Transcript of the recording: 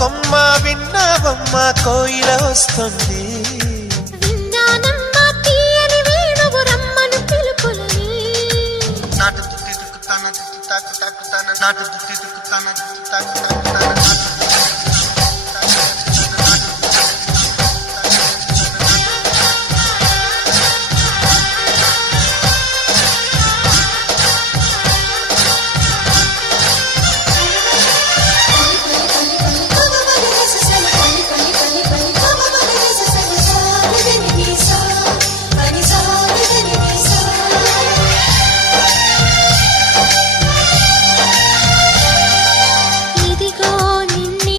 కొమ్మ విన్నావమ్మ కోయిల వస్తుంది. విన్నానమ్మ తీయని వేణువు రమ్మను పిలుపులని. నాటు దుత్తి దుక్కుతాన దుత్తి తాకు తాకుతాన నాటు దుత్తి